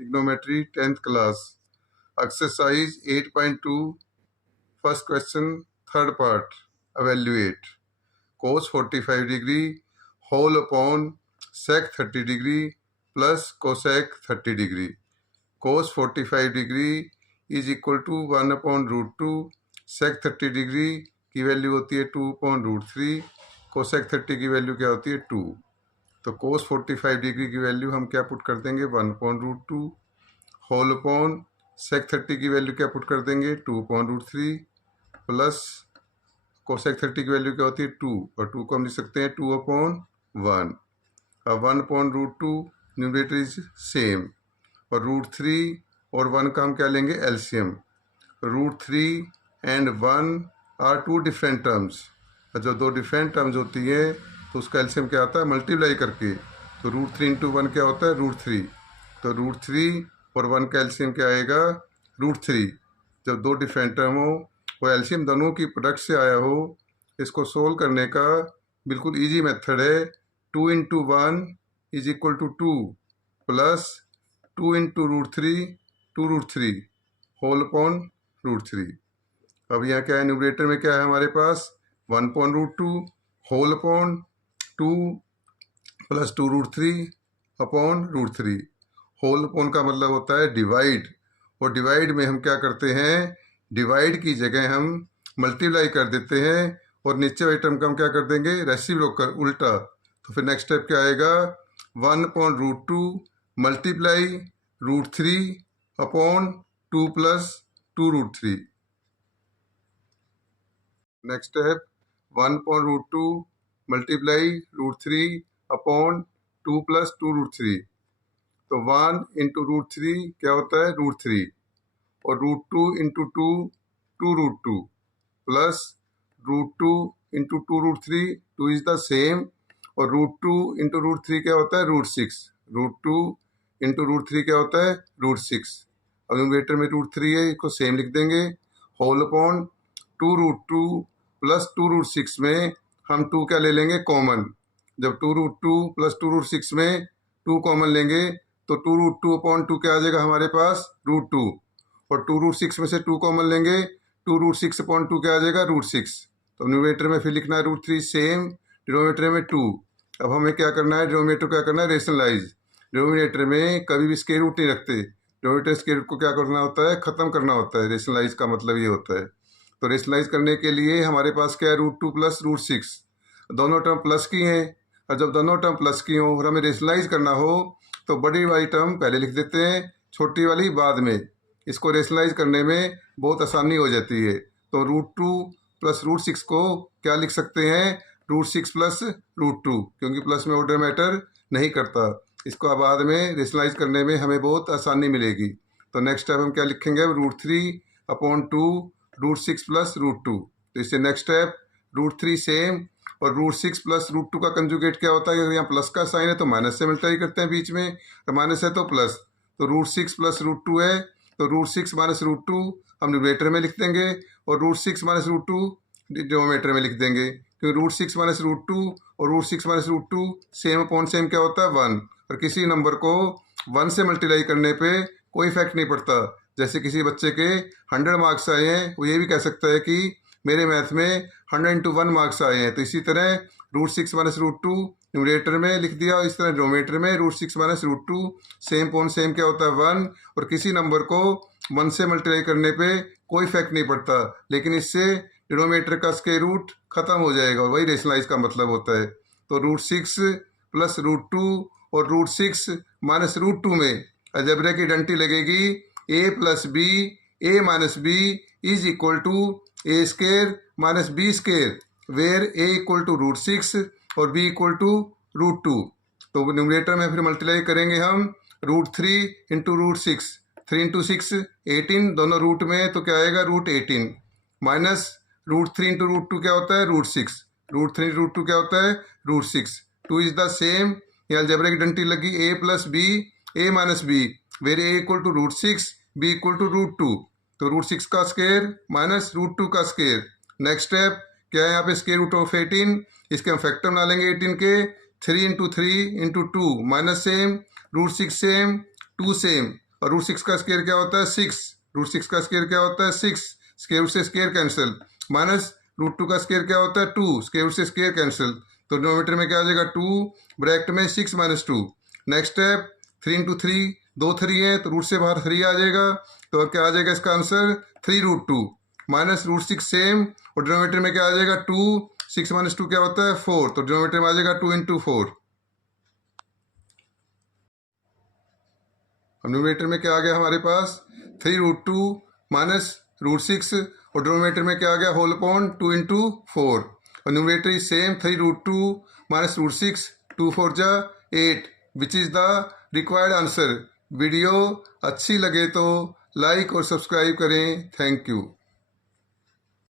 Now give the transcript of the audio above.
Trigonometry 10th class. Exercise 8.2. First question, third part. Evaluate. Cos 45 degree whole upon sec 30 degree plus cosec 30 degree. Cos 45 degree is equal to 1 upon root 2. Sec 30 degree की value होती है 2 upon root 3. Cosec 30 की value क्या होती है 2. तो cos 45 degree की value हम क्या पुट कर देंगे 1 upon root 2 whole upon sec 30 की वैल्यू क्या पुट कर देंगे 2 अपॉन रूट 3 प्लस cosec 30 की वैल्यू क्या होती है 2 और 2 को हम लिख सकते हैं 2 अपॉन 1. अब 1 upon root 2 numerator is same और रूट 3 और 1 का हम क्या लेंगे LCM. Root 3 and 1 are two different terms. जो दो डिफरेंट टर्म्स होती है तो उसका एलसीएम क्या आता है मल्टीप्लाई करके. तो रूट 3 इंटू 1 क्या होता है रूट 3. तो रूट 3 और 1 का एलसीएम क्या आएगा रूट 3. जब दो डिफरेंट टर्म हो वो एलसीएम दोनों की प्रोडक्ट से आया हो, इसको सोल्व करने का बिल्कुल इजी मेथड है. 2 into 1 is equal to 2 plus 2 into root 3 2 root 3 whole upon root 3. अब यहाँ क्या है न्यूमरेटर में क्या है हमारे पास 1 upon root 2 whole upon 2 plus 2 root 3 upon root 3. Whole upon का मतलब होता है डिवाइड, और डिवाइड में हम क्या करते हैं डिवाइड की जगह हम मल्टीप्लाई कर देते हैं और नीचे वाले टर्म का हम क्या कर देंगे रेसिप्रोकल होकर उल्टा. तो फिर नेक्स्ट स्टेप क्या आएगा 1 upon root 2 multiply root 3 upon 2 plus 2 root 3. Next step 1 upon root 2 multiply root 3 upon 2 plus 2 root 3. तो 1 इंटू रूट 3 क्या होता है रूट 3 और root 2 into 2 2 root 2 plus root 2 into 2 root 3 2 is the same और root 2 into root 3 क्या होता है root 6. Root 2 into root 3 क्या होता है रूट 6. अब न्यूमरेटर में रूट 3 है इसको सेम लिख देंगे whole upon 2 root 2 plus 2 root 6 में हम 2 क्या ले लेंगे कॉमन. जब 2 रूट 2 प्लस 2 रूट 6 में 2 कॉमन लेंगे तो 2 रूट 2 अपॉन 2 क्या आ जाएगा हमारे पास रूट 2 और 2 रूट 6 में से 2 कॉमन लेंगे 2 रूट 6 अपॉन 2 क्या आ जाएगा रूट 6. तो न्यूमरेटर में फिर लिखना है रूट 3 सेम, डिनोमिनेटर में 2. अब हमें क्या करना है डिनोमिनेटर क्या करना है रेशनलाइज. डिनोमिनेटर में कभी भी स्क्वायर रूट नहीं रखते, डिनोमिनेटर स्क्वायर रूट को क्या करना होता है ख़त्म करना होता है. रेशनलाइज का मतलब ये होता है. तो रेशनलाइज करने के लिए हमारे पास क्या है रूट 2 प्लस रूट 6. दोनों टर्म प्लस की हैं और जब दोनों टर्म प्लस की हो और हमें रेशनलाइज करना हो तो बड़ी वाली टर्म पहले लिख देते हैं छोटी वाली बाद में. इसको रेशनलाइज करने में बहुत आसानी हो जाती है. तो रूट 2 प्लस रूट 6 को क्या लिख सकते हैं रूट 6 प्लस रूट 2, क्योंकि प्लस में ऑर्डर मैटर नहीं करता. इसको बाद में रेशनलाइज करने में हमें बहुत आसानी मिलेगी. तो नेक्स्ट स्टेप हम क्या लिखेंगे root 3 upon 2 root 6 plus root 2. तो इससे नेक्स्ट स्टेप रूट 3 सेम और रूट 6 प्लस रूट 2 का कंजुगेट क्या होता है. अगर यहाँ प्लस का साइन है तो माइनस से मल्टीप्लाई करते हैं बीच में, और माइनस है तो प्लस. तो रूट 6 प्लस रूट 2 है तो रूट 6 माइनस रूट 2 हम न्यूमरेटर में लिख देंगे और रूट 6 माइनस रूट 2 डिनोमिनेटर में लिख देंगे, क्योंकि रूट 6 माइनस रूट 2 और root 6 minus root 2 same upon same क्या होता है 1. और किसी नंबर को 1 से मल्टीप्लाई करने पे कोई इफेक्ट नहीं पड़ता. जैसे किसी बच्चे के 100 मार्क्स आए हैं वो ये भी कह सकता है कि मेरे मैथ में 100 इंटू 1 मार्क्स आए हैं. तो इसी तरह रूट 6 माइनस रूट 2 न्यूमरेटर में लिख दिया और इस तरह डिनोमिनेटर में root 6 minus root 2 same upon same क्या होता है 1. और किसी नंबर को 1 से मल्टीप्लाई करने पे कोई इफेक्ट नहीं पड़ता, लेकिन इससे डिनोमिनेटर का स्क्वायर रूट खत्म हो जाएगा और वही रेशनलाइज का मतलब होता है. तो रूट 6 प्लस रूट 2 और रूट 6 माइनस रूट 2 में अलजेब्रा की डंटी लगेगी a plus B a minus B is equal to A square minus B square, where a equal to root 6 और b इक्वल टू रूट 2. तो numerator में फिर multiply करेंगे हम रूट 3 इंटू रूट 6. 3 इंटू 6 18, दोनों root में तो क्या आएगा root 18 minus root 3 into root 2 क्या होता है रूट 6. रूट 3 रूट 2 क्या होता है रूट 6. 2 is the same. ये अलजेब्रा की डंटी लगी a plus B a minus B, where a equal to root 6 b equal to root 2. तो रूट 6 का स्क्वायर माइनस रूट 2 का स्क्वायर. नेक्स्ट स्टेप क्या है यहाँ पे स्क्वायर रूट ऑफ 18, इसके हम फैक्टर बना लेंगे 18 के. 3 into 3 into 2 minus same root 6 same 2 same और रूट 6 का स्क्वायर क्या होता है 6, रूट 6 का स्क्वायर क्या होता है 6, स्क्वायर रूट से स्क्वायर कैंसिल, माइनस रूट 2 का स्क्वायर क्या होता है 2, स्क्वायर रूट से स्क्वायर कैंसिल, तो डिनोमिनेटर में क्या आ जाएगा 2, ब्रैकेट में 6 माइनस 2। नेक्स्ट स्टेप 3 इंटू 3, 2 3 है तो रूट से बाहर 3 आ जाएगा, तो क्या आ जाएगा इसका answer 3 root 2 minus root 6 same, और डिनोमिनेटर में क्या आ जाएगा 2, 6 माइनस 2 क्या होता है 4, तो डिनोमिनेटर में आ जाएगा 2 इंटू 4। अब न्यूमरेटर में क्या आ गया हमारे पास 3 रूट 2 माइनस रूट 6, और डिनोमिनेटर में क्या आ गया होल अपॉन 2 इंटू 4, और numerator is same 3 root 2 minus root 6, 2 4 जा 8, which is the required answer. Video अच्छी लगे तो लाइक और सब्सक्राइब करें। Thank you.